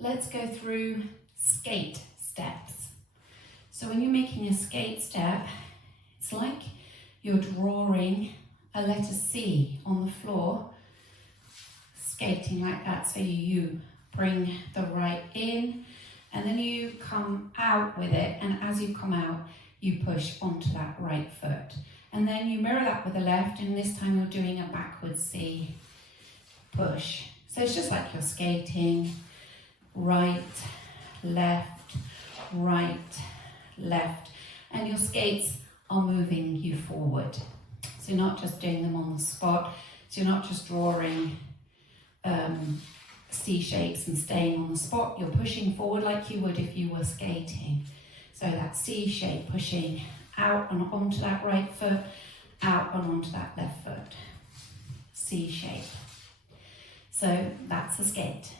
let's go through skate steps. So when you're making a skate step, it's like you're drawing a letter C on the floor, skating like that. So you bring the right in and then you come out with it, and as you come out, you push onto that right foot. And then you mirror that with the left, and this time you're doing a backwards C push. So it's just like you're skating, right, left, and your skates are moving you forward. So you're not just doing them on the spot, so you're not just drawing C shapes and staying on the spot, you're pushing forward like you would if you were skating. So that C shape, pushing out and onto that right foot, out and onto that left foot. C shape. So that's the skate.